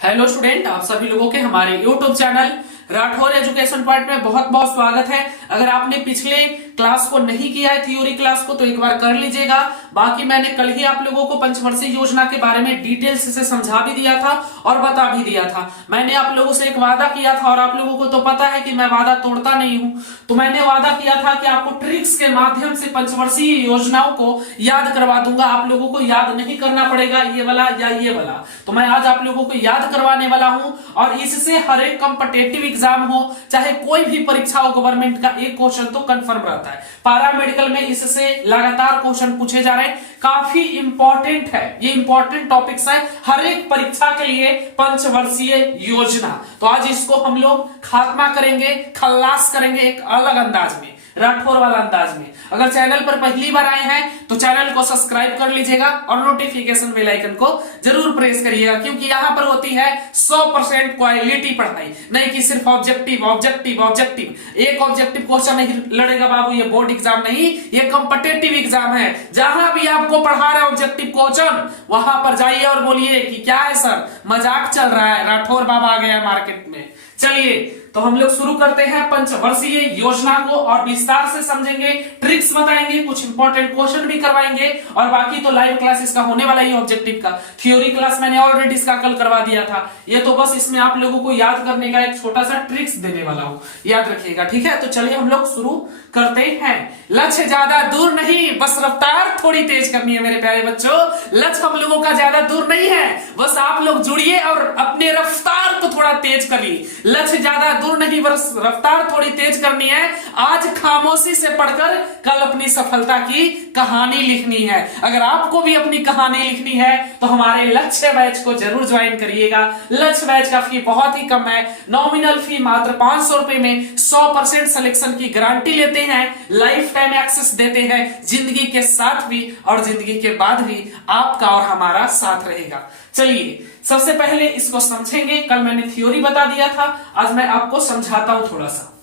Hello student, आप सभी लोगों के हमारे YouTube channel Rathore education point में बहुत बहुत स्वागत है। अगर आपने पिछले क्लास को नहीं किया है, थ्योरी क्लास को, तो एक बार कर लीजिएगा। बाकी मैंने कल ही आप लोगों को पंचवर्षीय योजना के बारे में डिटेल्स से समझा भी दिया था और बता भी दिया था। मैंने आप लोगों से एक वादा किया था और आप लोगों को तो पता है कि मैं वादा तोड़ता नहीं हूं। तो मैंने वादा किया था कि आपको ट्रिक्स के माध्यम से पंचवर्षीय योजनाओं को याद करवा दूंगा। आप लोगों को याद नहीं करना पड़ेगा ये वाला या ये वाला, तो मैं आज आप लोगों को याद करवाने वाला हूं। और इससे हर एक कॉम्पिटिटिव एग्जाम हो, चाहे कोई भी परीक्षा हो, गवर्नमेंट का एक क्वेश्चन तो कंफर्म रहता है। पारा मेडिकल में इससे लगातार क्वेश्चन पूछे जा रहे हैं, काफी इंपॉर्टेंट है, ये इंपॉर्टेंट टॉपिक्स है हर एक परीक्षा के लिए। पंचवर्षीय योजना, तो आज इसको हम लोग खात्मा करेंगे, खल्लास करेंगे एक अलग अंदाज में, राठौर वाला अंदाज में। अगर चैनल पर पहली बार आए हैं तो चैनल को सब्सक्राइब कर लीजिएगा और नोटिफिकेशन बेल आइकन को जरूर प्रेस करिएगा, क्योंकि यहां पर होती है 100% क्वालिटी पढ़ाई, नहीं कि सिर्फ ऑब्जेक्टिव ऑब्जेक्टिव ऑब्जेक्टिव। एक ऑब्जेक्टिव क्वेश्चन नहीं लड़ेगा बाबू, ये बोर्ड एग्जाम नहीं, ये कॉम्पिटिटिव एग्जाम है। जहां भी आपको पढ़ा रहे ऑब्जेक्टिव क्वेश्चन, वहां पर जाइए और बोलिए कि क्या है सर, मजाक चल रहा है, राठौर बाबा आ गया मार्केट में। चलिए तो हम लोग शुरू करते हैं पंचवर्षीय योजना को और विस्तार से समझेंगे, ट्रिक्स बताएंगे, कुछ इंपॉर्टेंट क्वेश्चन भी करवाएंगे। और बाकी तो लाइव क्लास इसका होने वाला ही ऑब्जेक्टिव का। थ्योरी क्लास मैंने ऑलरेडी इसका कल करवा दिया था, ये तो बस इसमें आप लोगों को याद करने का एक छोटा सा ट्रिक्स देने वाला हूं, याद रखिएगा, ठीक है। तो चलिए हम लोग शुरू करते हैं। लक्ष्य ज्यादा दूर नहीं, बस रफ्तार थोड़ी तेज करनी है मेरे प्यारे बच्चों। लक्ष्य हम लोगों का ज्यादा दूर नहीं है, बस आप लोग जुड़िए और अपने रफ्तार को थोड़ा तेज करिए। लक्ष्य ज्यादा दूर नहीं, बस रफ्तार थोड़ी तेज करनी है। आज खामोशी से पढ़कर कल अपनी सफलता की कहानी लिखनी है। अगर आपको भी अपनी कहानी लिखनी है तो हमारे लक्ष्य बैच को जरूर ज्वाइन करिएगा। लक्ष्य बैच का फी बहुत ही कम है, नॉमिनल फी मात्र 500 रुपए में 100% सिलेक्शन की गारंटी लेते हैं, लाइफ टाइम एक्सेस देते हैं, जिंदगी के साथ भी और जिंदगी के बाद भी आपका और हमारा साथ रहेगा। चलिए सबसे पहले इसको समझेंगे। कल मैंने थ्योरी बता दिया था, आज मैं आपको समझाता हूं थोड़ा सा।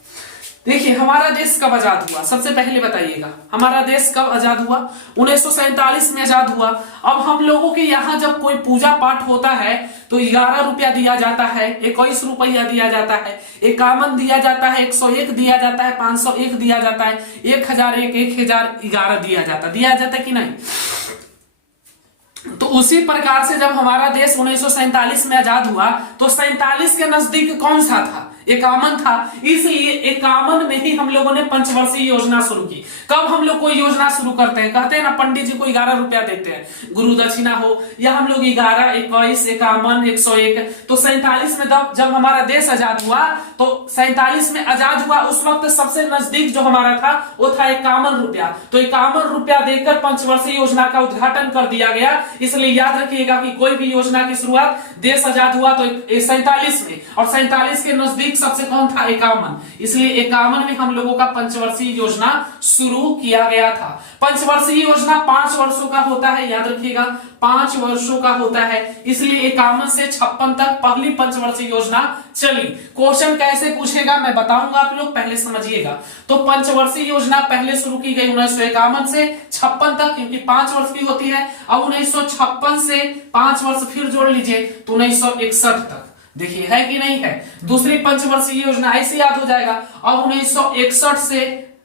देखिए हमारा देश कब आजाद हुआ, सबसे पहले बताइएगा हमारा देश कब आजाद हुआ। 1947 में आजाद हुआ। अब हम लोगों के यहाँ जब कोई पूजा पाठ होता है तो 11 रुपया दिया जाता है, 21 रुपया दिया जाता है, 51 दिया जाता है, 101 दिया जाता है, 501 दिया जाता है, 1001, 1011 दिया जाता है कि नहीं। तो उसी प्रकार से जब हमारा देश 1947 में आजाद हुआ तो 47 के नजदीक कौन सा था, 51 था। इसलिए 51 में ही हम लोगों ने पंचवर्षीय योजना शुरू की। कब हम लोग कोई योजना शुरू करते हैं, कहते हैं ना पंडित जी को 11 रुपया देते हैं गुरु दक्षिणा हो, या हम लोग 11, 21, 51, 101। तो 47 में जब हमारा देश आजाद हुआ तो 47 में आजाद हुआ, उस वक्त सबसे नजदीक जो हमारा था वो था 51 रुपया। तो 51 रुपया देकर पंचवर्षीय योजना का उद्घाटन कर दिया गया। इसलिए याद रखिएगा कि कोई भी योजना की शुरुआत देश आजाद हुआ तो 47 में, और 47 के नजदीक सबसे कौन था, 51। इसलिए 51 में हम लोगों का पंचवर्षीय योजना शुरू किया गया था। पंचवर्षीय योजना 5 वर्षों का होता है, याद रखिएगा 5 वर्षों का होता है। इसलिए 51 से 56 तक पहली पंचवर्षीय योजना चली। क्वेश्चन कैसे पूछेगा मैं बताऊंगा, आप लोग पहले समझिएगा। तो पंचवर्षीय योजना पहले शुरू की गई 1951 से 56 तक, क्योंकि 5 वर्ष की होती है। अब 1956 से 5 वर्ष फिर जोड़ लीजिए तो 1961 तक। देखिए है कि नहीं है। दूसरी पंचवर्षीय योजना ऐसे याद हो जाएगा। अब 1961 से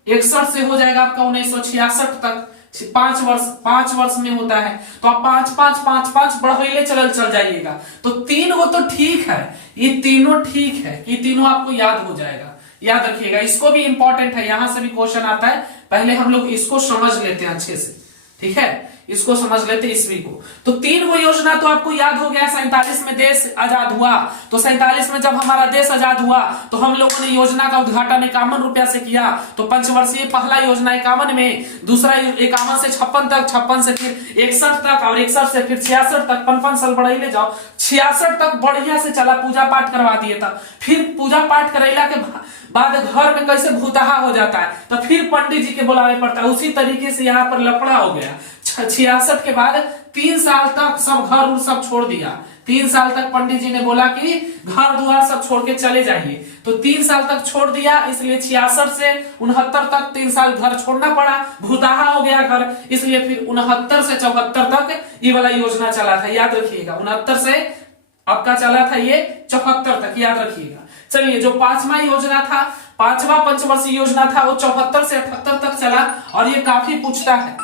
61 से हो जाएगा आपका 1966 तक। 5 वर्ष में होता है। तो आप 5 बढ़ाइले चल जाइएगा। तो 3 वो तो ठीक है, ये तीनों ठीक है, ये तीनों आपको याद हो जाएगा। याद रखिएगा, इसको भी इंपॉर्टेंट है, यहां से भी क्वेश्चन आता है। पहले हम लोग इसको समझ लेते हैं अच्छे से, ठीक है, इसको समझ लेते ईस्वी को। तो 3 वो योजना तो आपको याद हो गया। 47 में देश आजाद हुआ, तो 47 में जब हमारा देश आजाद हुआ तो हम लोगों ने योजना का उद्घाटन 51 रुपया से किया। तो पंचवर्षीय पहला योजना 51 में, दूसरा 51 से 56 तक, 56 से फिर 61 तक, और 61 से फिर 66 तक, 55 साल बढ़ाई ले जाओ। 66 तक बढ़िया से चला, पूजा पाठ करवा दिए था। फिर पूजा पाठ करैला के बाद घर में कैसे भूतहा हो जाता है तो फिर पंडित जी के बुलावे पड़ता है। उसी तरीके से यहाँ पर लफड़ा हो गया। 66 के बाद 3 साल तक सब घर सब छोड़ दिया। 3 साल तक पंडित जी ने बोला कि घर द्वार सब छोड़ के चले जाइए, तो 3 साल तक छोड़ दिया। इसलिए 66 से 69 तक 3 साल घर छोड़ना पड़ा, भूतहा हो गया घर। इसलिए फिर 69 से 74 तक ये वाला योजना चला था। याद रखिएगा 69 से आपका चला था ये 74 तक, याद रखिएगा। चलिए, जो 5वां योजना था, 5वां पंचवर्षीय योजना था, वो 74 से 78 तक चला। और ये काफी पूछता है,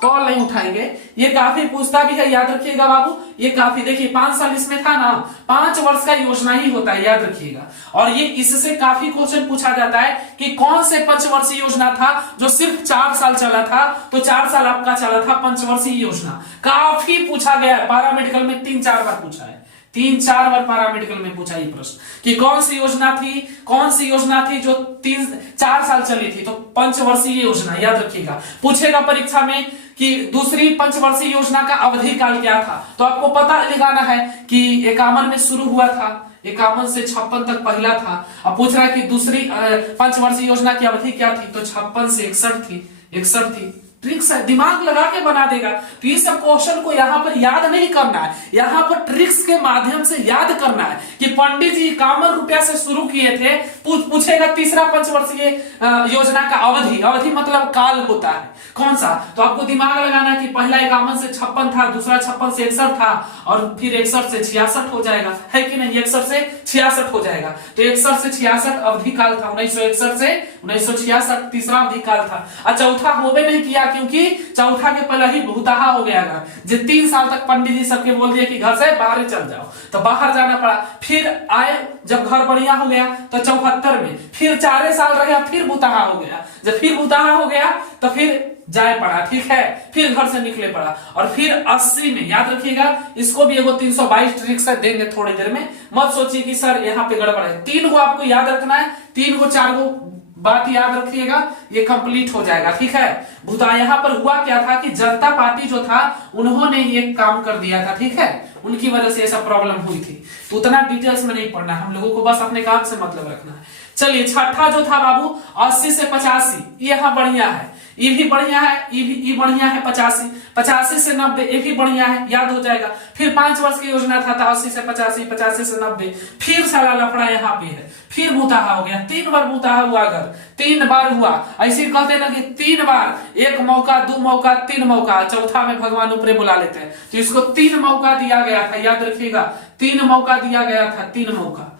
कॉल नहीं उठाएंगे, ये काफी पूछता भी है, याद रखिएगा बाबू। ये काफी, देखिए 5 साल इसमें था ना, 5 वर्ष का योजना ही होता है, याद रखिएगा। और ये इससे काफी क्वेश्चन पूछा जाता है कि कौन से पंचवर्षीय योजना था जो सिर्फ 4 साल चला था, तो 4 साल आपका चला था पंचवर्षीय योजना। काफी पूछा गया है, पैरामेडिकल में 3-4 बार पूछा है, 3-4 बार पैरामेडिकल में पूछा ये प्रश्न कि कौन सी योजना थी जो 3-4 साल चली थी, तो पंचवर्षीय योजना, याद रखिएगा। पूछेगा परीक्षा में कि दूसरी पंचवर्षीय योजना का अवधि काल क्या था, तो आपको पता लगाना है कि 51 में शुरू हुआ था, 51 से 56 तक पहला था। अब पूछ रहा है कि दूसरी पंचवर्षीय योजना की अवधि क्या थी, तो 56 से 61 थी। ट्रिक्स है, दिमाग लगा के बना देगा। तो ये सब क्वेश्चन को यहाँ पर याद नहीं करना है, यहाँ पर ट्रिक्स के माध्यम से याद करना है कि पंडित जी 51 रुपया से शुरू किए थे। पूछेगा तीसरा पंचवर्षीय योजना का अवधि मतलब काल होता है कौन सा, तो आपको दिमाग लगाना है कि पहला 51 से 56 था, दूसरा 56 से 61 था, और फिर 61 से 66 हो जाएगा, है कि नहीं, 61 से 66 हो जाएगा। तो 61 से 66 अवधि काल था, 1961 से 1966 तीसरा अवधि काल था। और चौथा होबे नहीं किया, क्योंकि चौथा के पहले ही भूताहा हो गया घर, जो 3 साल तक पंडित जी सबके बोल दिए कि घर से बाहर चल जाओ, तो बाहर जाना पड़ा। फिर आए, जब घर बढ़िया हो गया तो 74 में फिर 4 साल रहे, फिर भूताहा हो गया। जब फिर भूताहा हो गया तो फिर जाए पड़ा, ठीक है, फिर घर से निकले पड़ा। और फिर 80 में, याद रखिएगा, इसको भी एगो 322 ट्रिक्स देंगे थोड़ी देर में, मत सोचिए कि सर यहाँ पे गड़बड़ है। 3 को आपको याद रखना है, 3 को 4 को बात याद रखिएगा, ये कंप्लीट हो जाएगा, ठीक है। भूता यहाँ पर हुआ क्या था कि जनता पार्टी जो था उन्होंने ये काम कर दिया था, ठीक है, उनकी वजह से ऐसा प्रॉब्लम हुई थी। तो उतना डिटेल्स में नहीं पढ़ना है, हम लोगों को बस अपने काम से मतलब रखना है। चलिए, छठा जो था बाबू 80 से 85, ये यहाँ बढ़िया है, ये भी बढ़िया है, ये बढ़िया है। 85 से 90, ये भी बढ़िया है, याद हो जाएगा। फिर 5 वर्ष की योजना था 80 से 85, 85 से 90, फिर सारा लफड़ा यहाँ पे है, फिर भूताहा हो गया, 3 बार भूताहा हुआ घर, 3 बार हुआ। ऐसे कहते ना कि 3 बार, 1 मौका, 2 मौका, 3 मौका, चौथा में भगवान ऊपरे बुला लेते हैं, तो इसको 3 मौका दिया गया था, याद रखिएगा, 3 मौका दिया गया था, 3 मौका।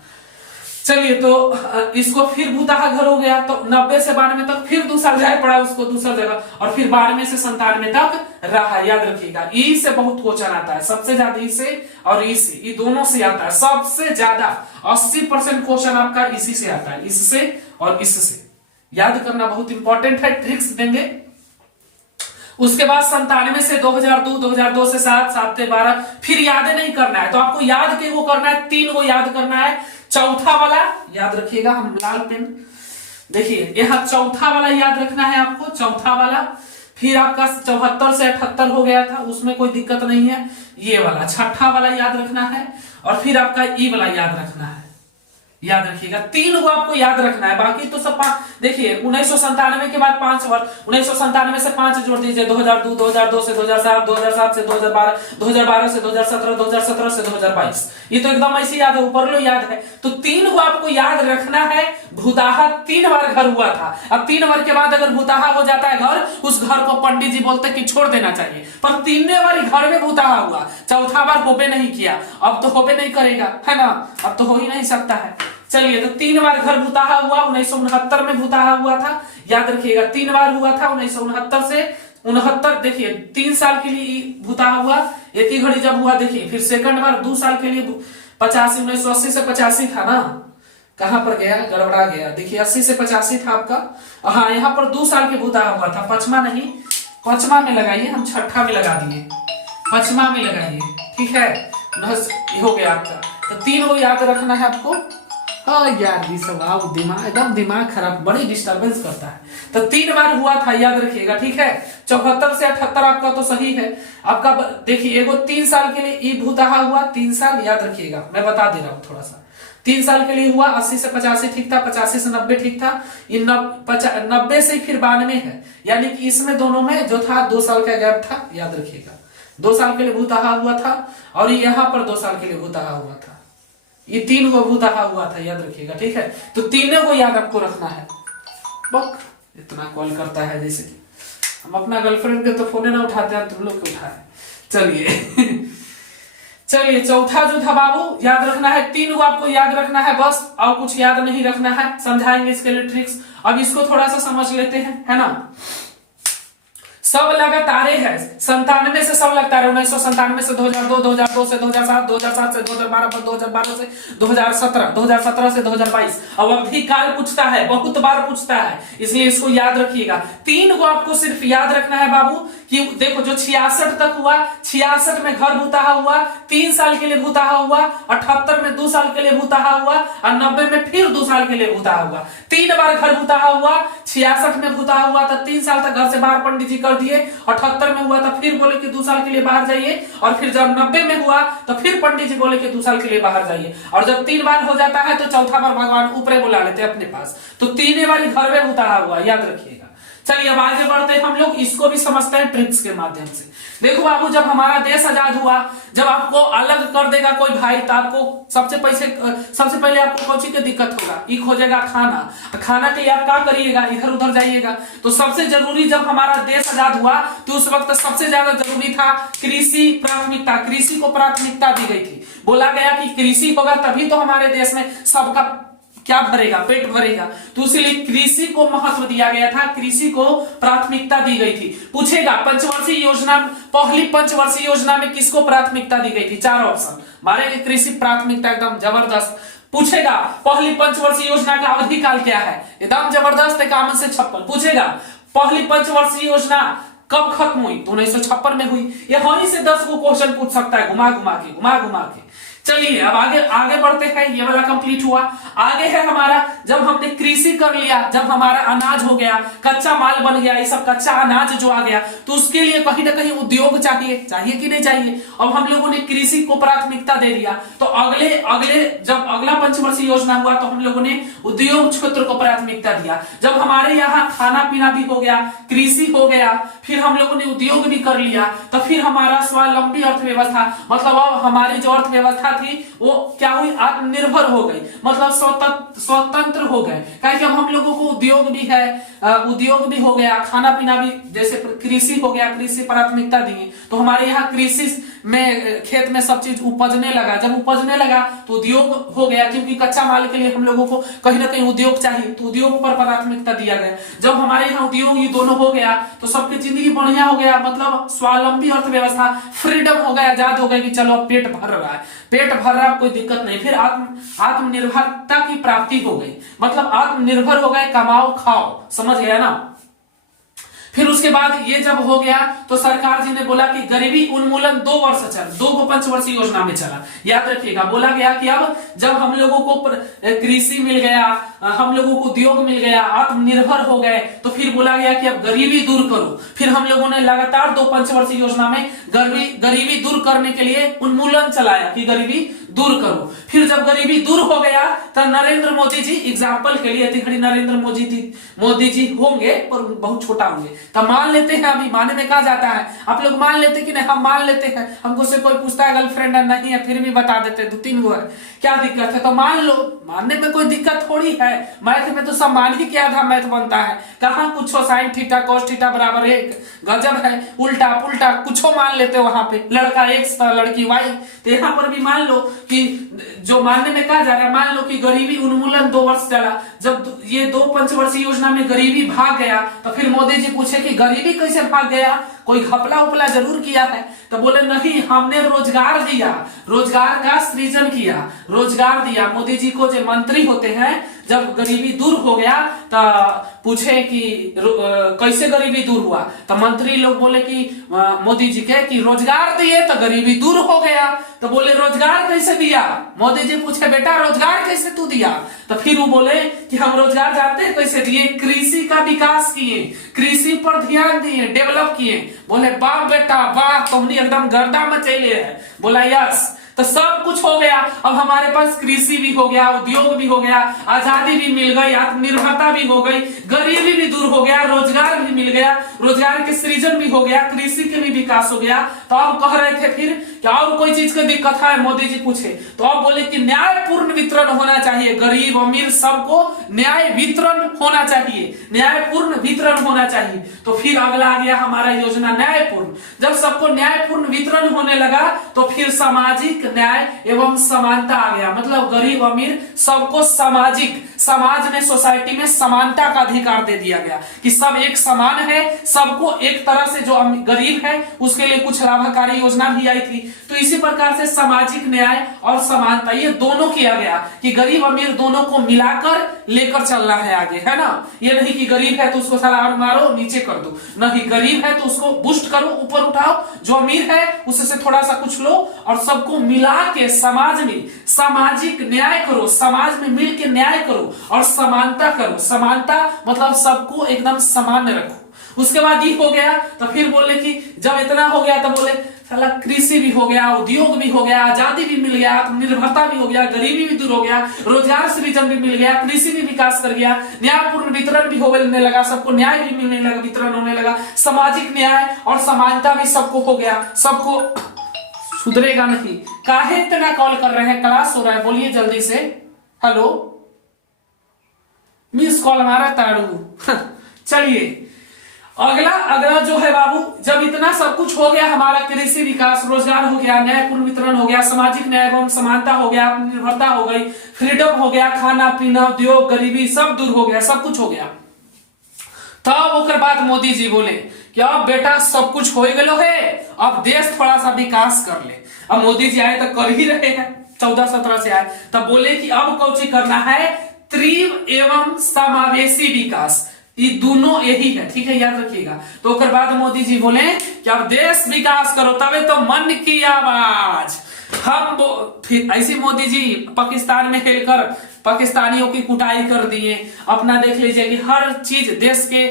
चलिए, तो इसको फिर भूताहा घर हो गया, तो 90 से 92 तक फिर दूसरा जाए पड़ा उसको दूसरा जगह, और फिर 92 से 97 तक रहा, याद रखिएगा। ई से बहुत क्वेश्चन आता है, सबसे ज्यादा ई से और ई से, ये दोनों से आता है सबसे ज्यादा। 80% क्वेश्चन आपका इसी से आता है, इससे और इससे, याद करना बहुत इंपॉर्टेंट है, ट्रिक्स देंगे। उसके बाद 97 से 2002, 2002 से 7, 7 से 12, फिर याद नहीं करना है, तो आपको याद के वो करना है, 3 को याद करना है। चौथा वाला याद रखिएगा, हम लाल पेन, देखिए यहाँ चौथा वाला याद रखना है आपको, चौथा वाला। फिर आपका 74 से 78 हो गया था, उसमें कोई दिक्कत नहीं है। ये वाला छठा वाला याद रखना है, और फिर आपका ई वाला याद रखना है, याद रखिएगा। 3 को आपको याद रखना है, बाकी तो सब देखिए 1997 के बाद 5 वर्ष, 1997 से 5 जोड़ दीजिए, 2002, 2002 से 2007, 2007 से 2012, 2012 से 2017, 2017 से 2022, ये तो एकदम ऐसे याद है, ऊपर लो याद है। तो 3 को आपको याद रखना है। भूताहा 3 बार घर हुआ था, अब 3 बार के बाद अगर भूताहा हो जाता है घर, उस घर को पंडित जी बोलते कि छोड़ देना चाहिए, पर 3 बार घर में भूताहा हुआ, चौथा बार होबे नहीं किया, अब तो होबे नहीं करेगा, है ना, अब तो हो ही नहीं सकता है। चलिए, तो 3 बार घर भूताहा हुआ, 1969 में भूताहा हुआ था, याद रखिएगा, 3 बार हुआ था, 1969 से 69, देखिए 3 साल के लिए भूताहा हुआ, एक ही घड़ी जब हुआ, देखिए फिर सेकंड बार 2 साल के लिए 85, 1980 से 85 था ना, कहां पर गया, गड़बड़ा गया, देखिए 80 से 85 था आपका। हाँ, यहाँ पर 2 साल के भूताहा हुआ था, 5वां नहीं, 5वां में लगाइए, हम 6ठा में लगा दिए, 5वां में लगाइए, ठीक है, ये हो गया आपका। तो 3 को याद रखना है आपको। हाँ यार, ये सब आओ, दिमाग खराब, बड़ी डिस्टरबेंस करता है। तो 3 बार हुआ था, याद रखिएगा, ठीक है। 74 से 78 आपका तो सही है आपका। देखिए, एगो 3 साल के लिए ई भूताहा हुआ, 3 साल, याद रखिएगा, मैं बता दे रहा हूँ थोड़ा सा। 3 साल के लिए हुआ, 80 से 85 ठीक था, 85 से 90 ठीक था, 90 से फिर 92 है, यानी कि इसमें दोनों में जो था 2 साल का गैप था, याद रखिएगा, 2 साल के लिए भूताहा हुआ था, और यहाँ पर 2 साल के लिए भूताहा हुआ था, ये 3 को भूताहा हुआ था, याद रखिएगा, ठीक है। तो 3 को याद आपको रखना है। बक इतना कॉल करता है, जैसे कि हम अपना गर्लफ्रेंड के तो फोन ना उठाते हैं, तुम लोग के उठाए। चलिए चलिए चौथा जो था बाबू, याद रखना है 3 को आपको याद रखना है बस, और कुछ याद नहीं रखना है, समझाएंगे इसके लिए ट्रिक्स। अब इसको थोड़ा सा समझ लेते हैं, है ना। सब लगातारे है, 97 से सब लगातार, 1997 से 2002, 2002 से 2007, 2007 से 2012, 2012 से 2017, 2017 से 2022। अब अवधि काल पूछता है, बहुत बार पूछता है, इसलिए इसको याद रखिएगा। 3 को आपको सिर्फ याद रखना है बाबू, कि देखो जो 66 तक हुआ, 66 में घर भूताहा हुआ, 3 साल के लिए भूताहा हुआ, 78 में 2 साल के लिए भूताहा हुआ, और 90 में फिर 2 साल के लिए भूताहा हुआ। 3 बार घर भूताहा हुआ, 66 में भूताहा हुआ तो 3 साल तक घर से बाहर पंडित जी कर दिए, 78 में हुआ तो फिर बोले कि 2 साल के लिए बाहर जाइए, और फिर जब 90 में हुआ तो फिर पंडित जी बोले कि 2 साल के लिए बाहर जाइए। और जब 3 बार हो जाता है तो चौथा बार भगवान ऊपरे बुला लेते हैं अपने पास, तो 3 बार घर में भूताहा हुआ, याद रखिएगा। चलिए अब आगे बढ़ते हैं, हम लोग इसको भी समझते हैं ट्रिक्स के माध्यम से। देखो बाबू, जब हमारा देश आजाद हुआ, जब आपको अलग कर देगा कोई भाई, तो आपको सबसे पहले आपको कौन सी की दिक्कत होगा, एक हो जाएगा खाना। खाना के लिए आप क्या करिएगा, इधर उधर जाइएगा। तो सबसे जरूरी जब हमारा देश आजाद हुआ तो उस वक्त सबसे ज्यादा जरूरी था कृषि प्राथमिकता, कृषि को प्राथमिकता दी गई थी। बोला गया कि कृषि होगा तभी तो हमारे देश में सबका क्या भरेगा, पेट भरेगा। तो इसलिए कृषि को महत्व दिया गया था, कृषि को प्राथमिकता दी गई थी। पूछेगा पंचवर्षीय योजना, पहली पंचवर्षीय योजना में किसको प्राथमिकता दी गई थी, 4 ऑप्शन मारेंगे। कृषि प्राथमिकता एकदम जबरदस्त। पूछेगा पहली पंचवर्षीय योजना का अवधि काल क्या है, एकदम जबरदस्त, 51 से 56। पूछेगा पहली पंचवर्षीय योजना कब खत्म हुई, तो 1956 में हुई। ये वहीं से 10 को क्वेश्चन पूछ सकता है, घुमा घुमा के। चलिए अब आगे बढ़ते हैं, ये वाला कंप्लीट हुआ। आगे है हमारा, जब हमने कृषि कर लिया, जब हमारा अनाज हो गया, कच्चा माल बन गया, ये सब कच्चा अनाज जो आ गया, तो उसके लिए कहीं ना कहीं उद्योग चाहिए कि नहीं चाहिए। अब हम लोगों ने कृषि को प्राथमिकता दे दिया, तो जब अगला पंचवर्षीय योजना हुआ तो हम लोगों ने उद्योग क्षेत्र को प्राथमिकता दिया। जब हमारे यहाँ खाना पीना भी हो गया, कृषि हो गया, फिर हम लोगों ने उद्योग भी कर लिया, तो फिर हमारा स्वावलंबी अर्थव्यवस्था, मतलब अब हमारी जो अर्थव्यवस्था थी वो क्या हुई, आत्मनिर्भर हो गई, मतलब स्वतंत्र हो गए। क्योंकि अब हम लोगों को उद्योग भी है, उद्योग भी हो गया, खाना पीना भी, जैसे कृषि हो गया, कृषि प्राथमिकता दी, तो हमारे यहाँ कृषि में खेत में सब चीज उपजने लगा। जब उपजने लगा तो उद्योग हो गया, क्योंकि कच्चा माल के लिए हम लोगों को कहीं ना कहीं उद्योग चाहिए, तो उद्योग पर प्राथमिकता दिया गया। जब हमारे यहाँ उद्योग ये दोनों हो गया तो सबकी जिंदगी बढ़िया हो गया, मतलब स्वावलंबी अर्थव्यवस्था, फ्रीडम हो गया, आजाद हो गया कि चलो पेट भर रहा है, पेट भर रहा, कोई दिक्कत नहीं। फिर आत्मनिर्भरता की प्राप्ति हो गई, मतलब आत्मनिर्भर हो गए, कमाओ खाओ, समझ गया ना। फिर उसके बाद ये जब हो गया तो सरकार जी ने बोला कि गरीबी उन्मूलन 2 वर्ष चला, 2 पंचवर्षीय योजना में चला, याद रखिएगा। बोला गया कि अब जब हम लोगों को कृषि मिल गया, हम लोगों को उद्योग मिल गया, आत्मनिर्भर हो गए, तो फिर बोला गया कि अब गरीबी दूर करो। फिर हम लोगों ने लगातार 2 पंचवर्षीय योजना में गरीबी दूर करने के लिए उन्मूलन चलाया कि गरीबी दूर करो। फिर जब गरीबी दूर हो गया तो नरेंद्र मोदी जी, एग्जाम्पल के लिए तिखड़ी नरेंद्र मोदी जी होंगे पर बहुत छोटा होंगे, तो मान लेते हैं, अभी माने में कहा जाता है, आप लोग मान लेते कि नहीं, हम मान लेते हैं। हमको से कोई पूछता है गर्लफ्रेंड नहीं है, फिर भी बता देते 2-3 गो है, क्या दिक्कत है, तो मान लो, मानने में कोई दिक्कत थोड़ी है। मैथ में तो सब मान ही के आधा मैथ बनता है, कहाँ कुछ साइन थीटा cos थीटा बराबर 1, गजब है, उल्टा पुल्टा कुछ मान लेते वहां पे, लड़का x लड़की y। तो यहाँ पर भी मान लो कि जो मानने में कहा जा रहा है, मान लो कि गरीबी उन्मूलन 2 वर्ष चला, जब ये 2 पंचवर्षीय योजना में गरीबी भाग गया, तो फिर मोदी जी पूछे कि गरीबी कैसे भाग गया, कोई घपला उपला जरूर किया है, तो बोले नहीं, हमने रोजगार दिया, रोजगार का सृजन किया, रोजगार दिया। मोदी जी को जो मंत्री होते हैं, जब गरीबी दूर हो गया तो पूछे कि कैसे गरीबी दूर हुआ, तो मंत्री लोग बोले कि मोदी जी के कि रोजगार दिए तो गरीबी दूर हो गया। तो बोले रोजगार कैसे दिया, मोदी जी पूछे बेटा रोजगार कैसे तू दिया, तो फिर वो बोले कि हम रोजगार जानते हैं कैसे दिए, कृषि का विकास किए, कृषि पर ध्यान दिए, डेवलप किए। बोले वाह बेटा वाह, तुमने एकदम गर्दा मचैले है। बोला यस, तो सब कुछ हो गया। अब हमारे पास कृषि भी हो गया, उद्योग भी हो गया, आजादी भी मिल गई, आत्मनिर्भरता भी हो गई, गरीबी भी दूर हो गया, रोजगार भी मिल गया, रोजगार के सृजन भी हो गया, कृषि के भी विकास हो गया। तो अब कह रहे थे फिर कि क्या और कोई चीज की दिक्कत है, मोदी जी पूछे तो आप बोले कि न्यायपूर्ण वितरण होना चाहिए, गरीब अमीर सबको न्याय वितरण होना चाहिए, न्यायपूर्ण वितरण होना चाहिए। तो फिर अगला आ गया हमारा योजना न्यायपूर्ण। जब सबको न्यायपूर्ण वितरण होने लगा तो फिर सामाजिक न्याय एवं समानता आ गया, मतलब गरीब अमीर सबको सामाजिक, समाज में सोसाइटी में समानता का अधिकार दे दिया गया कि सब एक समान है, सबको एक तरह से, जो गरीब है उसके लिए कुछ लाभकारी योजना भी आई थी। तो इसी प्रकार से सामाजिक न्याय और समानता ये दोनों किया गया कि गरीब अमीर दोनों को मिलाकर लेकर चलना है आगे, है ना। ये नहीं कि गरीब है तो उसको साला मारो नीचे कर दो, नहीं, गरीब है तो उसको बूस्ट करो, ऊपर उठाओ, जो अमीर है उससे थोड़ा सा कुछ लो और सबको मिला के समाज में सामाजिक न्याय करो, समाज में मिल के न्याय करो और समानता करो। समानता मतलब सबको एकदम समान रखो। उसके बाद ये हो गया तो फिर बोले कि जब इतना हो गया तो बोले साला कृषि भी हो गया, उद्योग भी हो गया, आजादी भी मिल गया, आत्मनिर्भरता भी हो गया, गरीबी भी दूर हो गया, रोजगार सृजन भी मिल गया, कृषि भी विकास कर गया, न्यायपूर्ण वितरण भी होने लगा, सबको न्याय भी मिलने लगा, वितरण होने लगा, सामाजिक न्याय और समानता भी सबको हो गया, सबको सुधरेगा नहीं। काहे इतना कॉल कर रहे हैं, क्लास हो रहा है, बोलिए जल्दी से। हेलो, मिस कॉल हमारा ताड़ू। चलिए अगला जो है बाबू, जब इतना सब कुछ हो गया हमारा, कृषि विकास, रोजगार हो गया, न्यायपूर्ण वितरण हो गया, सामाजिक न्याय एवं समानता हो गया, निर्भरता हो गई, फ्रीडम हो गया, खाना पीना, उद्योग, गरीबी सब दूर हो गया, सब कुछ हो गया। तब ओकर बाद मोदी जी बोले कि अब बेटा सब कुछ हो गलो है, अब देश थोड़ा सा विकास कर ले। अब मोदी जी आए तो कर ही रहे हैं, 14-17 से आए, तब बोले कि अब कौची करना है, तीव्र एवं समावेशी विकास, ये दोनों यही है, ठीक है, याद रखिएगा। तो उसके बाद मोदी जी बोले कि अब देश विकास करो, तबे तो मन की आवाज। हम फिर ऐसे मोदी जी पाकिस्तान में खेलकर पाकिस्तानियों की कुटाई कर दिए। अपना देख लीजिए कि हर चीज देश के,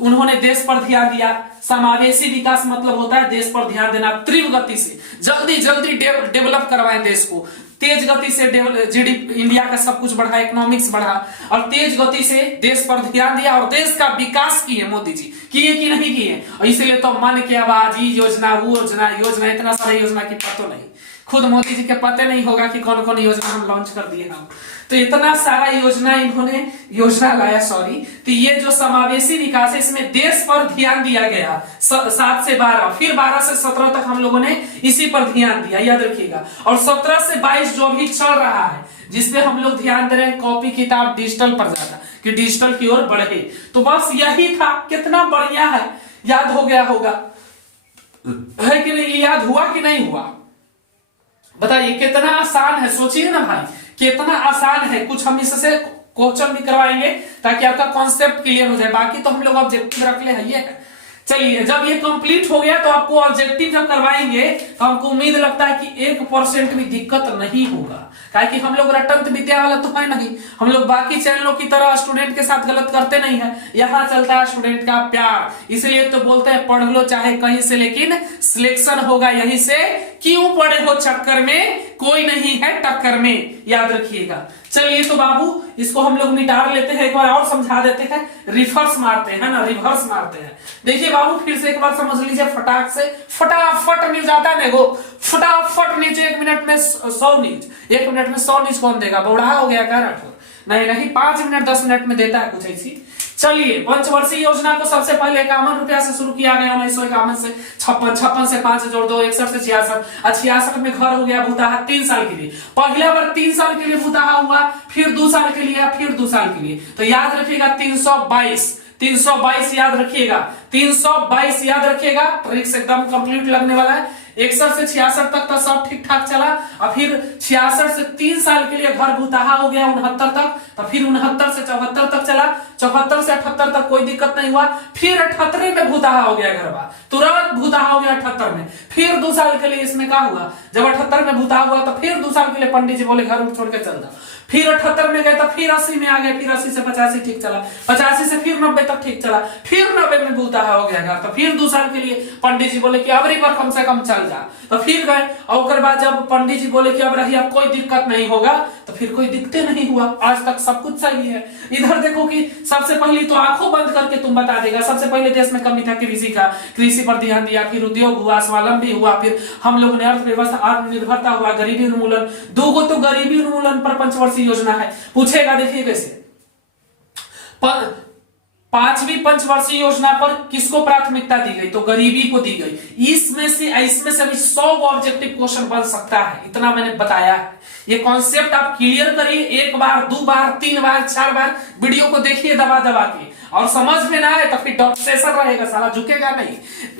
उन्होंने देश पर ध्यान दिया। समावेशी विकास मतलब होता है देश पर ध्यान देना, तीव्र गति से जल्दी जल्दी डेवलप करवाएं देश को, तेज गति से जीडीपी इंडिया का सब कुछ बढ़ा, इकोनॉमिक्स बढ़ा और तेज गति से देश पर ध्यान दिया और देश का विकास किए मोदी जी, किए कि नहीं किए। इसलिए तो मन के आवाज, योजना वो योजना इतना सारा योजना की पता नहीं, खुद मोदी जी के पता नहीं होगा कि कौन कौन योजना हम लॉन्च कर दिए हम। तो इतना सारा योजना इन्होंने लाया, सॉरी। तो ये जो समावेशी विकास है इसमें देश पर ध्यान दिया गया, 7 से 12, फिर 12 से 17 तक हम लोगों ने इसी पर ध्यान दिया, याद रखिएगा। और 17 से 22 जो अभी चल रहा है, जिसपे हम लोग ध्यान दे रहे हैं, कॉपी किताब डिजिटल पर ज्यादा, कि डिजिटल की ओर बढ़े। तो बस यही था, कितना बढ़िया है, याद हो गया होगा, है कि नहीं? याद हुआ कि नहीं हुआ, बताइए कितना आसान है, सोचिए ना भाई, कितना आसान है। कुछ हम इससे क्वेश्चन भी करवाएंगे ताकि आपका कॉन्सेप्ट क्लियर हो जाए। बाकी तो हम लोग ऑब्जेक्टिव रख ले है। चलिए, जब ये कंप्लीट हो गया तो आपको ऑब्जेक्टिव जब करवाएंगे तो हमको उम्मीद लगता है कि 1% भी दिक्कत नहीं होगा, कि हम लोग रटंत विद्या वाला तो है नहीं, हम लोग बाकी चैनलों की तरह स्टूडेंट के साथ गलत करते नहीं है। यहाँ चलता है स्टूडेंट का प्यार, इसलिए तो बोलते हैं पढ़ लो चाहे कहीं से, लेकिन सिलेक्शन होगा यहीं से। क्यों पढ़े हो चक्कर में, कोई नहीं है टक्कर में, याद रखिएगा। चलिए तो बाबू इसको हम लोग मिटार लेते हैं, एक बार और समझा देते हैं, रिवर्स मारते हैं ना, रिवर्स मारते हैं। देखिए बाबू फिर से एक बार समझ लीजिए, फटाक से, फटाफट नीच आता है देखो, फटाफट नीचे 1 मिनट में 100 नीच, 1 मिनट में 100 नीच कौन देगा, बौड़ा हो गया क्या? नहीं, 5 मिनट 10 मिनट में देता है कुछ ऐसी। चलिए, पंचवर्षीय योजना को सबसे पहले 51 रुपया से शुरू किया गया 1951 से, 56 से 5 जोड़ दो 61 से 66, 66 में घर हो गया भूताहा 3 साल के लिए। पहला बार 3 साल के लिए भूताहा हुआ, फिर 2 साल के लिए, फिर 2 साल के लिए। तो याद रखिएगा 322 याद रखिएगा, 322 याद रखिएगा, ट्रिक्स एकदम कंप्लीट लगने वाला है। 61 से 66 तक तो सब ठीक ठाक चला, और फिर 66 से 3 साल के लिए घर भूताहा हो गया 69 तक, तो फिर 69 से 74 तक चला, 74 से 78 तक कोई दिक्कत नहीं हुआ, फिर 78 में भूताहा हो गया घरवा, तुरंत भूताहा हो गया 78 में। फिर 2 साल के लिए इसमें क्या हुआ, जब 78 में भूताहा हुआ तो फिर 2 साल के लिए पंडित जी बोले घर छोड़ के चल जाओ। फिर 78 में गए तो फिर 80 में आ गए, फिर 80 से 85 ठीक चला, 85 से फिर 90 तक ठीक चला, फिर 90 में भूताहा हो गया घर, तो फिर 2 साल के लिए पंडित जी बोले कि अब बार कम से कम चल जा, तो फिर गए। और बाद जब पंडित जी बोले कि अब रही अब कोई दिक्कत नहीं होगा, तो फिर कोई दिक्कत नहीं हुआ, आज तक सब कुछ सही है। इधर देखो कि सबसे पहले तो आंखों बंद करके तुम बता देगा, सबसे पहले देश में कमी था कृषि का, कृषि पर ध्यान दिया, फिर उद्योग हुआ, स्वावलंबी हुआ, फिर हम लोगों ने अर्थव्यवस्था आत्मनिर्भरता हुआ, गरीबी उन्मूलन, 2 तो गरीबी उन्मूलन पर पंचवर्षीय योजना है। पूछेगा देखिए कैसे, 5वीं पंचवर्षीय योजना पर किसको प्राथमिकता दी गई, तो गरीबी को दी गई। इसमें से अभी 100 ऑब्जेक्टिव क्वेश्चन बन सकता है, इतना मैंने बताया है। ये कॉन्सेप्ट आप क्लियर करिए, 1 बार 2 बार 3 बार 4 बार वीडियो को देखिए दबा दबा के, और समझ में ना आए तो फिर डॉक्टर रहेगा, साला झुकेगा नहीं।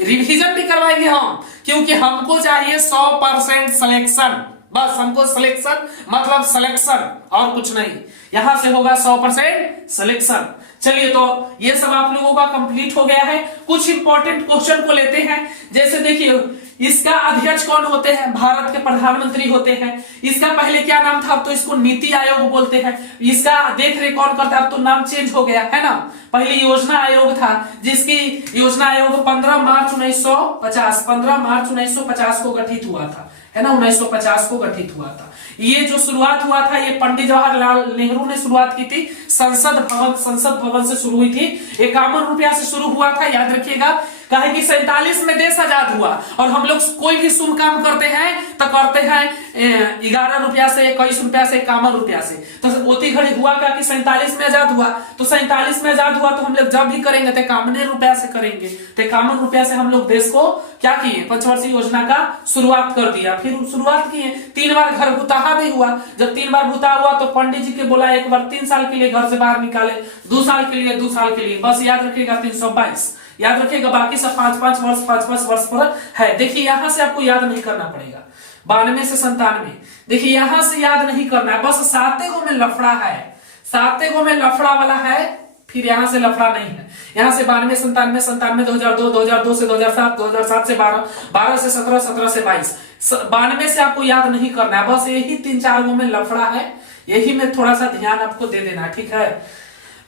रिवीजन भी करवाएंगे हम, क्योंकि हमको चाहिए 100% सिलेक्शन, बस हमको सिलेक्शन मतलब सिलेक्शन और कुछ नहीं। यहां से होगा 100% सिलेक्शन। चलिए, तो ये सब आप लोगों का कंप्लीट हो गया है। कुछ इंपॉर्टेंट क्वेश्चन को लेते हैं। जैसे देखिए, इसका अध्यक्ष कौन होते हैं, भारत के प्रधानमंत्री होते हैं। इसका पहले क्या नाम था, अब तो इसको नीति आयोग बोलते हैं। इसका देख रेख कौन करता है, अब तो नाम चेंज हो गया है ना। पहले योजना आयोग था, जिसकी योजना आयोग 15 मार्च 1950 को गठित हुआ था, है ना, 1950 को गठित हुआ था। ये जो शुरुआत हुआ था, ये पंडित जवाहरलाल नेहरू ने शुरुआत की थी। संसद भवन से शुरू हुई थी। 51 रुपया से शुरू हुआ था, याद रखिएगा। कहे कि 47 में देश आजाद हुआ, और हम लोग कोई भी शुभ काम करते हैं तो करते हैं 11 रुपया से, 21 रुपया से, 51 रुपया से। तो ओती घड़ी हुआ क्या कि 47 में आजाद हुआ, तो 47 में आजाद हुआ तो हम लोग जब भी करेंगे तो 51 रुपया से करेंगे। तो 51 रुपया से हम लोग देश को क्या किए, पंचवर्षीय योजना का शुरुआत कर दिया। फिर शुरुआत किए, 3 बार घर भुताहा भी हुआ। जब 3 बार भुता हुआ तो पंडित जी के बोला, एक बार 3 साल के लिए घर से बाहर निकाले, 2 साल के लिए 2 साल के लिए, बस याद रखिएगा 322 याद रखिएगा। बाकी सब 5-5 वर्ष पर है। देखिए, यहां से आपको याद नहीं करना पड़ेगा, 92 से 97। देखिए, यहां से याद नहीं करना है, बस 7 गो में लफड़ा है, 7 गो में लफड़ा वाला है, फिर यहां से लफड़ा नहीं है। यहां से 92, 97, 97, 2002, 2002 से 2007, 2007 से 12, 12 से 17, 17 से 22, 92 से आपको याद नहीं करना है। बस यही 3-4 गो में लफड़ा है, यही में थोड़ा सा ध्यान आपको दे देना, ठीक है।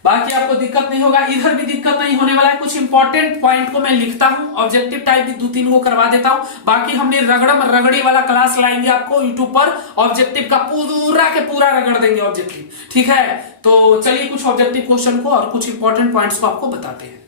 बाकी आपको दिक्कत नहीं होगा, इधर भी दिक्कत नहीं होने वाला है। कुछ इंपॉर्टेंट पॉइंट को मैं लिखता हूं, ऑब्जेक्टिव टाइप भी 2-3 को करवा देता हूं। बाकी हमने रगड़म रगड़ी वाला क्लास लाएंगे आपको यूट्यूब पर, ऑब्जेक्टिव का पूरा के पूरा रगड़ देंगे ऑब्जेक्टिव, ठीक है। तो चलिए, कुछ ऑब्जेक्टिव क्वेश्चन को और कुछ इंपॉर्टेंट पॉइंट्स को आपको बताते हैं।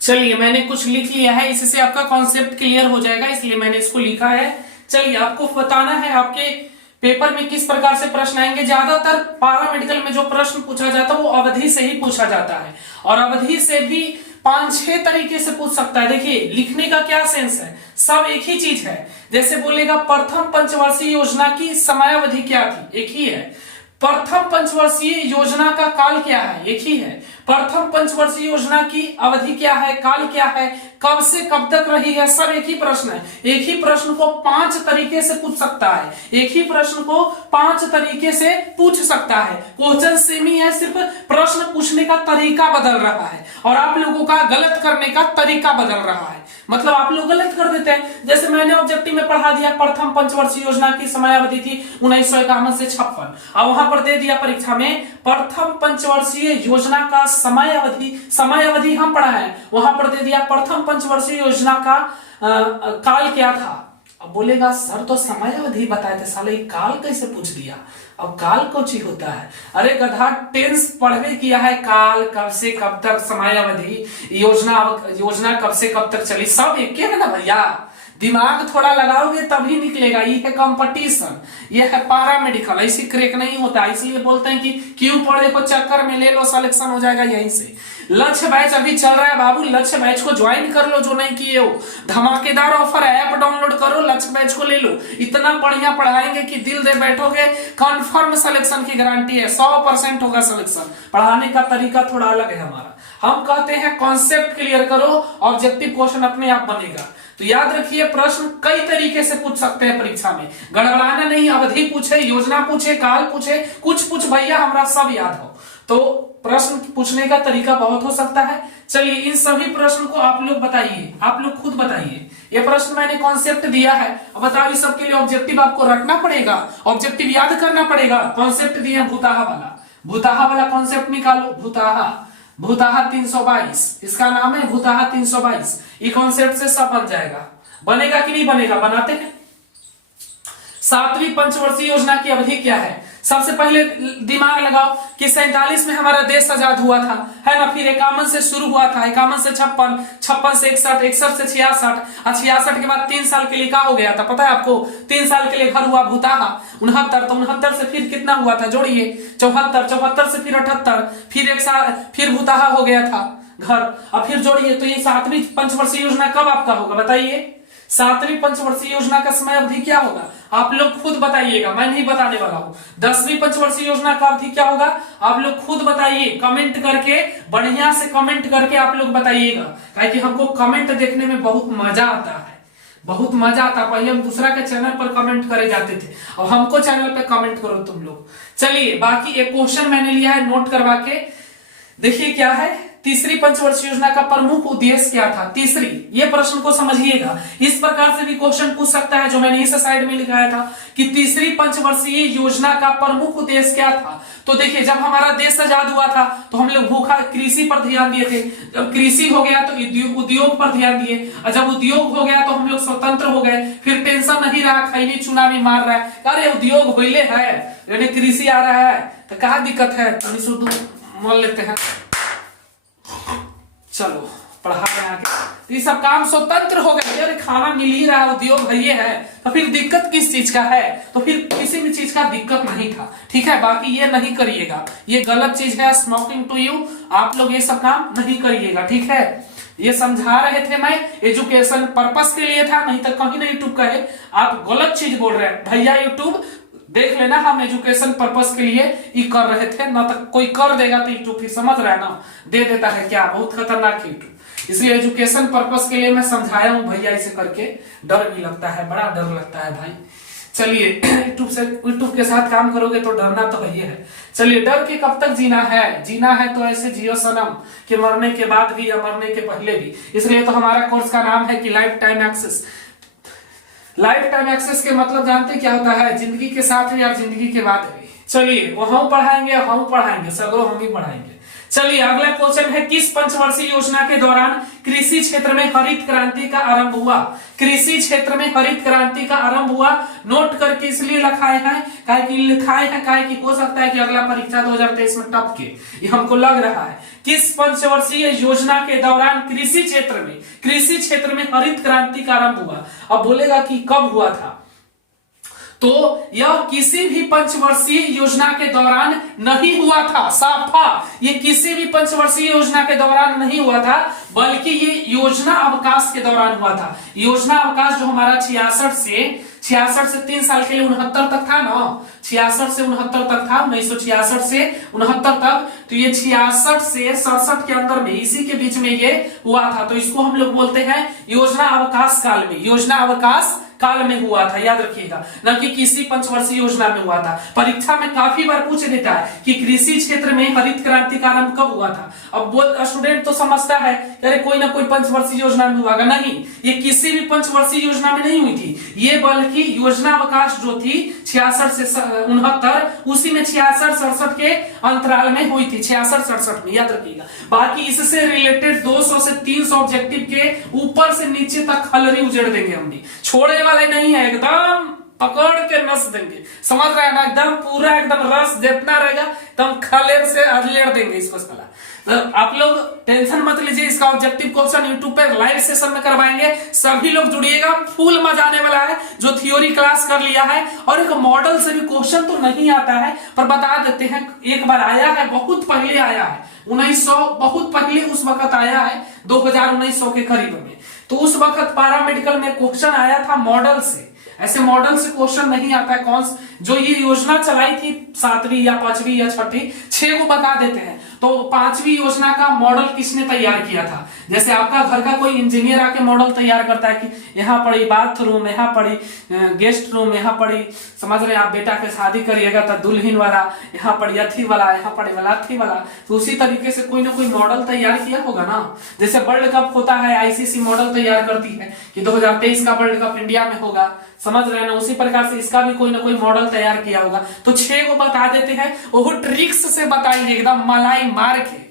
चलिए, मैंने कुछ लिख लिया है, इससे आपका कॉन्सेप्ट क्लियर हो जाएगा, इसलिए मैंने इसको लिखा है। चलिए, आपको बताना है आपके पेपर में किस प्रकार से प्रश्न आएंगे। ज्यादातर पैरामेडिकल में जो प्रश्न पूछा जाता है वो अवधि से ही पूछा जाता है, और अवधि से भी 5-6 तरीके से पूछ सकता है। देखिए, लिखने का क्या सेंस है, सब एक ही चीज है। जैसे बोलेगा प्रथम पंचवर्षीय योजना की समयावधि क्या थी, एक ही है। प्रथम पंचवर्षीय योजना का काल क्या है, एक ही है। प्रथम पंचवर्षीय योजना की अवधि क्या है, काल क्या है, कब से कब तक रही है, सब एक ही प्रश्न है। एक ही प्रश्न को 5 तरीके से पूछ सकता है, एक ही प्रश्न को 5 तरीके से पूछ सकता है। क्वेश्चन सेम ही है, सिर्फ प्रश्न पूछने का तरीका बदल रहा है, और आप लोगों का गलत करने का तरीका बदल रहा है। मतलब आप लोग गलत कर देते हैं। जैसे मैंने ऑब्जेक्टिव में पढ़ा दिया, प्रथम पंचवर्षीय योजना की समयावधि थी 1951 से 56, और वहां पर दे दिया परीक्षा में प्रथम पंचवर्षीय योजना का समयावधि हम पढ़ा है, वहां पर दे दिया प्रथम पंचवर्षीय योजना का काल क्या था। अब बोलेगा सर तो समयावधि बताए थे, साले काल कैसे पूछ दिया। अब काल कौन सी होता है, अरे गधा टेंस पढ़वे किया है, काल कब से कब तक, समयावधि, योजना कब से कब तक चली, सब एक है ना भैया। दिमाग थोड़ा लगाओगे तभी निकलेगा। ये है कंपटीशन, ये है पैरामेडिकल, ऐसी क्रैक नहीं होता। इसलिए बोलते हैं कि क्यों पढ़े को चक्कर में ले लो, सिलेक्शन हो जाएगा यहीं से। लक्ष्य बैच अभी चल रहा है बाबू, लक्ष्य बैच को ज्वाइन कर लो जो नहीं किए हो। धमाकेदार ऑफर, ऐप डाउनलोड करो, लक्ष्य बैच को ले लो। इतना बढ़िया पढ़ाएंगे कि दिल दे बैठोगे, कंफर्म सिलेक्शन की गारंटी है, 100% होगा सिलेक्शन। पढ़ाने का तरीका थोड़ा अलग है हमारा। हम कहते हैं कॉन्सेप्ट क्लियर करो, ऑब्जेक्टिव क्वेश्चन अपने आप बनेगा। तो याद रखिए, प्रश्न कई तरीके से पूछ सकते हैं परीक्षा में, गड़बड़ाना नहीं। अवधि पूछे, योजना पूछे, काल पूछे, कुछ पूछ भैया, हमरा सब याद हो। तो प्रश्न पूछने का तरीका बहुत हो सकता है। चलिए, इन सभी प्रश्न को आप लोग बताइए, आप लोग खुद बताइए। ये प्रश्न मैंने कॉन्सेप्ट दिया है, अब बताओ इस सब के लिए ऑब्जेक्टिव आपको रखना पड़ेगा, ऑब्जेक्टिव याद करना पड़ेगा। कॉन्सेप्ट दिया भूताहा वाला कॉन्सेप्ट निकालो। भूताहा 322, इसका नाम है भूताहा 322। ये कॉन्सेप्ट से सब बन जाएगा। बनेगा कि नहीं बनेगा, बनाते हैं। सातवीं पंचवर्षीय योजना की अवधि क्या है? सबसे पहले दिमाग लगाओ कि 47 में हमारा देश आजाद हुआ था, है ना। फिर 51 से शुरू हुआ था, 51 से 56, 56 से 61, 61 से 66 और 66 के बाद 3 साल के लिए क्या हो गया था पता है आपको? 3 साल के लिए घर हुआ भूताहा 69, तो 69 से फिर कितना हुआ था जोड़िए 74, 74 से फिर 78, फिर 1 साल फिर भूताहा हो गया था घर, अब फिर जोड़िए। तो ये सातवीं पंचवर्षीय योजना कब आपका होगा बताइए? सातवीं पंचवर्षीय योजना का समय अवधि क्या होगा? आप लोग खुद बताइएगा, मैं नहीं बताने वाला हूं। 10वीं पंचवर्षीय योजना का अवधि क्या होगा? आप लोग खुद बताइए, कमेंट करके, बढ़िया से कमेंट करके आप लोग बताइएगा, क्योंकि हमको कमेंट देखने में बहुत मजा आता है, बहुत मजा आता। पहले हम दूसरा के चैनल पर कमेंट करे जाते थे, अब हमको चैनल पे कमेंट करो तुम लोग। चलिए, बाकी एक क्वेश्चन मैंने लिया है नोट करवा के, देखिए क्या है। तीसरी पंचवर्षीय योजना का प्रमुख उद्देश्य क्या था? तीसरी, ये प्रश्न को समझिएगा, इस प्रकार से भी क्वेश्चन पूछ सकता है जो मैंने इस साइड में लिखाया था कि तीसरी पंचवर्षीय योजना का प्रमुख उद्देश्य क्या था। तो देखिए, जब हमारा देश आजाद हुआ था तो हम लोग भूखा कृषि पर ध्यान दिए थे, जब कृषि हो गया तो उद्योग पर ध्यान दिए, और जब उद्योग हो गया तो हम लोग स्वतंत्र हो गए। फिर टेंशन नहीं रहा, खैनी चुनावी मार रहा है, अरे उद्योग होइले है, यानी कृषि आ रहा है तो क्या दिक्कत है, मान लेते हैं। चलो पढ़ा रहे आगे, तो ये सब काम स्वतंत्र हो गए, अरे खाना मिल ही रहा, उद्योग है ये है, तो फिर दिक्कत किस चीज का है? तो फिर किसी भी चीज का दिक्कत नहीं था, ठीक है। बाकी ये नहीं करिएगा, ये गलत चीज है, स्मोकिंग टू यू, आप लोग ये सब काम नहीं करिएगा, ठीक है। ये समझा रहे थे मैं, एजुकेशन पर्पस के लिए था, नहीं तो कहीं ना यूट्यूब कहे आप गलत चीज बोल रहे हैं। भैया यूट्यूब देख लेना, हम एजुकेशन पर्पस के लिए ही कर रहे थे, ना तो कोई कर देगा तो यूट्यूब फिर समझ रहा है ना, दे देता है क्या, बहुत खतरनाक है यूट्यूब। इसलिए एजुकेशन पर्पस के लिए मैं समझाया हूं भैया, इसे करके डर भी लगता है, बड़ा डर लगता है भाई। चलिए, यूट्यूब के साथ काम करोगे तो डरना तो है। चलिए, डर के कब तक जीना है? जीना है तो ऐसे जियो सनम कि मरने के बाद भी या मरने के पहले भी। इसलिए तो हमारा कोर्स का नाम है कि life time access. Life time access के मतलब जानते क्या होता है? जिंदगी के साथ भी और जिंदगी के बाद भी। चलिए, वो हम पढ़ाएंगे, सगरों हम ही पढ़ाएंगे। चलिए, अगला क्वेश्चन है, किस पंचवर्षीय योजना के दौरान कृषि क्षेत्र में हरित क्रांति का आरंभ हुआ? कृषि क्षेत्र में हरित क्रांति का आरंभ हुआ, नोट करके इसलिए लिखाए हैं, काहे कि हो सकता है कि अगला परीक्षा 2023 में टप के, ये हमको लग रहा है। किस पंचवर्षीय योजना के दौरान कृषि क्षेत्र में हरित क्रांति का आरंभ हुआ? अब बोलेगा कि कब हुआ था, तो यह किसी भी पंचवर्षीय योजना के दौरान नहीं हुआ था, साफा। ये किसी भी पंचवर्षीय योजना के दौरान नहीं हुआ था, बल्कि ये योजना अवकाश के दौरान हुआ था। योजना अवकाश जो हमारा 66 से 3 साल के लिए 69 तक था ना, 66 से 69 तक था, 1966 से 69 तक, तो ये 66 से 67 के अंदर में, इसी के बीच में ये हुआ था। तो इसको हम लोग बोलते हैं योजना अवकाश काल में, योजना अवकाश काल में हुआ था, याद रखिएगा, न कि किसी पंचवर्षीय योजना में हुआ था। परीक्षा में काफी बार पूछ देता है कि कृषि क्षेत्र में हरित क्रांति का आरंभ कब हुआ था। अब स्टूडेंट तो समझता है अरे कोई ना कोई पंचवर्षीय योजना में हुआ, नहीं, ये किसी भी पंचवर्षीय योजना में नहीं हुई थी, ये बल्कि योजना अवकाश जो थी 66 से 69, उसी में 66-67 के अंतराल में हुई थी, 66-67 में, याद रखिएगा। बाकी इससे रिलेटेड 200 से 300 ऑब्जेक्टिव के ऊपर से नीचे तक खलरी उजेड़ देंगे, हम भी छोड़े वाले नहीं है, एकदम पकड़ के नस देंगे, समझ रहे हैं ना, एकदम पूरा एकदम रस जितना रहेगा एकदम खलेर से अधलेड़ देंगे इसको साला। तो आप लोग टेंशन मत लीजिए, इसका ऑब्जेक्टिव क्वेश्चन यूट्यूब पे लाइव सेशन में करवाएंगे, सभी लोग जुड़िएगा, फुल मजा आने वाला है। जो थ्योरी क्लास कर लिया है और एक मॉडल से भी क्वेश्चन तो नहीं आता है, पर बता देते हैं, एक बार आया है, बहुत पहले आया है, 1900 बहुत पहले उस वक्त आया है, 2000-1900 के करीब में। तो उस वक्त पैरामेडिकल में क्वेश्चन आया था मॉडल से, ऐसे मॉडल से क्वेश्चन नहीं आता है। कौन जो ये योजना चलाई थी 7वीं या 5वीं या 6वीं, 6 को बता देते हैं। तो 5वीं योजना का मॉडल किसने तैयार किया था? जैसे आपका घर का कोई इंजीनियर आके मॉडल तैयार करता है कि यहाँ पड़ी बाथरूम, यहाँ पड़ी गेस्ट रूम, यहाँ पड़ी, समझ रहे आप, बेटा के शादी करिएगा तो दुल्हन वाला, यहाँ पड़ी अथी वाला, यहाँ पड़ी वाला अथी वाला। तो उसी तरीके से कोई ना कोई मॉडल तैयार किया होगा ना। जैसे वर्ल्ड कप होता है, आईसीसी मॉडल तैयार करती है कि 2023 का वर्ल्ड कप इंडिया में होगा, समझ रहे हैं ना, उसी प्रकार से इसका भी कोई ना कोई मॉडल तैयार किया होगा। तो 6 को बता देते हैं, वो ट्रिक्स से बताएंगे एकदम मलाई मार के,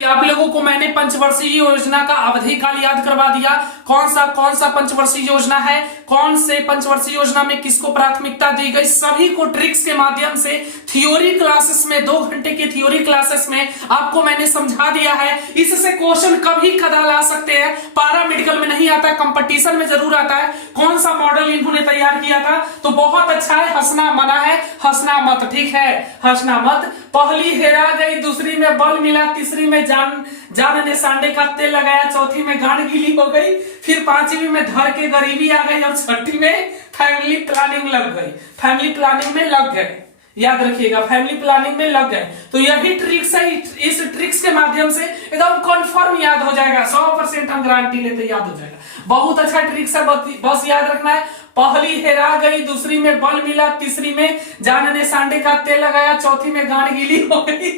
आप लोगों को मैंने पंचवर्षीय योजना का अवधि काल याद करवा दिया। कौन सा पंचवर्षीय योजना है, कौन से पंचवर्षीय योजना में किसको प्राथमिकता दी गई, सभी को ट्रिक्स के माध्यम से थ्योरी क्लासेस में 2 घंटे की थ्योरी क्लासेस में आपको मैंने समझा दिया है। इससे क्वेश्चन कभी कदाल आ सकते हैं, पारा मेडिकल में नहीं आता, कंपटीशन में जरूर आता है। कौन सा मॉडल इन्होंने तैयार किया था, तो बहुत अच्छा है, हंसना मना है, हंसना मत, ठीक है, हंसना मत। पहली हेरा गई, दूसरी में बल मिला, तीसरी में जान ने सांडे का तेल लगाया, चौथी में गांड गीली हो गई, फिर पांचवी में धर के गरीबी आ गई, और छठी में फैमिली प्लानिंग लग गई। फैमिली प्लानिंग में लग गए, याद रखिएगा, फैमिली प्लानिंग में लग गए। तो यही ट्रिक्स है, इस ट्रिक्स के माध्यम से एकदम कंफर्म याद हो जाएगा, 100% हम गारंटी लेते याद हो जाएगा। बहुत अच्छा ट्रिक्स है, बस याद रखना है। पहली हेरा गई, दूसरी में बल मिला, तीसरी में जान ने सांडे का तेल लगाया, चौथी में गांड गीली हो गई,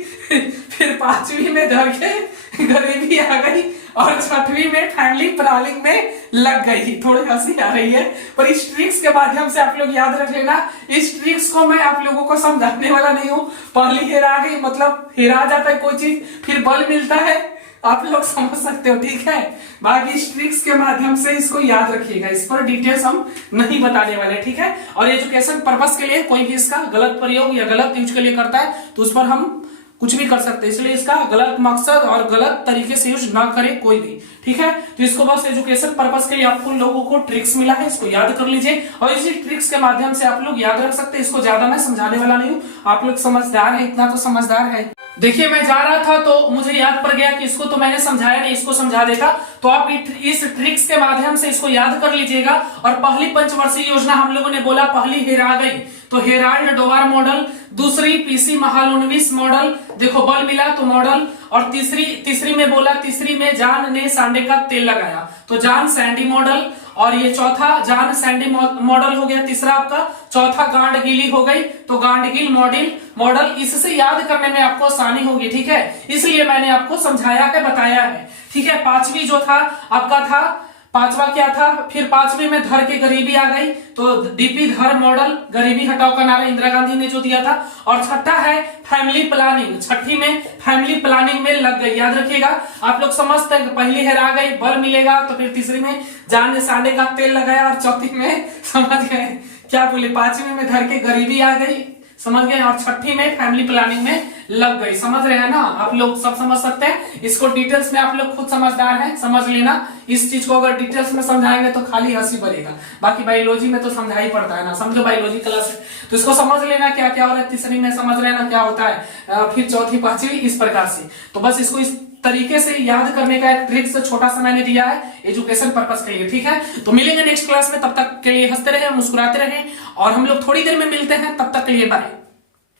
फिर पांचवी में धर के गरीबी आ गई, और छठवीं में फैमिली प्लानिंग में लग गई। थोड़ी हंसी आ रही है, पर इस ट्रिक्स के माध्यम से आप लोग याद रख लेना। इस ट्रिक्स को मैं आप लोगों को समझाने वाला नहीं हूँ। पहली हेरा गई मतलब हेरा जाता है कोई चीज, फिर बल मिलता है, आप लोग समझ सकते हो, ठीक है। बाकी इस ट्रिक्स के माध्यम से इसको याद रखिएगा, इस पर डिटेल्स हम नहीं बताने वाले, ठीक है। और एजुकेशन पर्पस के लिए कोई भी इसका गलत प्रयोग या गलत यूज के लिए करता है तो उस पर हम कुछ भी कर सकते हैं, इसलिए इसका गलत मकसद और गलत तरीके से यूज ना करे कोई भी, ठीक है। तो इसको बस एजुकेशन पर्पस के लिए आपको लोगों को ट्रिक्स मिला है, इसको याद कर लीजिए, और इसी ट्रिक्स के माध्यम से आप लोग याद रख सकते हैं। इसको ज्यादा मैं समझाने वाला नहीं हूँ, आप लोग समझदार है, इतना तो समझदार है। देखिए मैं जा रहा था तो मुझे याद पड़ गया कि इसको तो मैंने समझाया नहीं, इसको समझा देता। तो आप इस ट्रिक्स के माध्यम से इसको याद कर लीजिएगा। और पहली पंचवर्षीय योजना हम लोगों ने बोला, पहली हेरा गई तो हेराल्ड डोवार मॉडल, दूसरी पीसी महालनोबिस मॉडल, देखो बल मिला तो मॉडल, और तीसरी में बोला, तीसरी में जान ने सांडे का तेल लगाया तो जान सैंडी मॉडल, और ये चौथा जान सैंडी मॉडल हो गया तीसरा आपका, चौथा गांड गीली हो गई तो गांडगील मॉडल। इससे याद करने में आपको आसानी होगी, ठीक है, इसलिए मैंने आपको समझाया है, बताया है, ठीक है। पांचवी जो था आपका था, पांचवा क्या था, फिर पांचवी में धर के गरीबी आ गई तो डीपी धर मॉडल, गरीबी हटाओ का नारा इंदिरा गांधी ने जो दिया था। और छठा है फैमिली प्लानिंग, छठी में फैमिली प्लानिंग में लग गई, याद रखिएगा। आप लोग समझते हैं, पहली हेरा गई, बल मिलेगा, तो फिर तीसरी में जान ने सांडे का तेल लगाया, और चौथी में समझ गए क्या बोले, पांचवी में धर के गरीबी आ गई, समझ गए, और छठी में फैमिली प्लानिंग में लग गई। समझ रहे हैं ना, आप लोग सब समझ सकते हैं। इसको डिटेल्स में आप लोग खुद समझदार हैं, समझ लेना। इस चीज को अगर डिटेल्स में समझाएंगे तो खाली हंसी बनेगा, बाकी बायोलॉजी में तो समझा ही पड़ता है ना, समझो बायोलॉजी क्लास है तो इसको समझ लेना क्या क्या हो रहा है, तीसरी में समझ लेना क्या होता है, फिर चौथी पांचवी इस प्रकार से। तो बस इसको इस तरीके से याद करने का एक ट्रिक्स छोटा सा मैंने दिया है एजुकेशन पर्पस के लिए, ठीक है। तो मिलेंगे नेक्स्ट क्लास में, तब तक के लिए हंसते रहे, मुस्कुराते रहे, और हम लोग थोड़ी देर में मिलते हैं, तब तक के लिए बाय।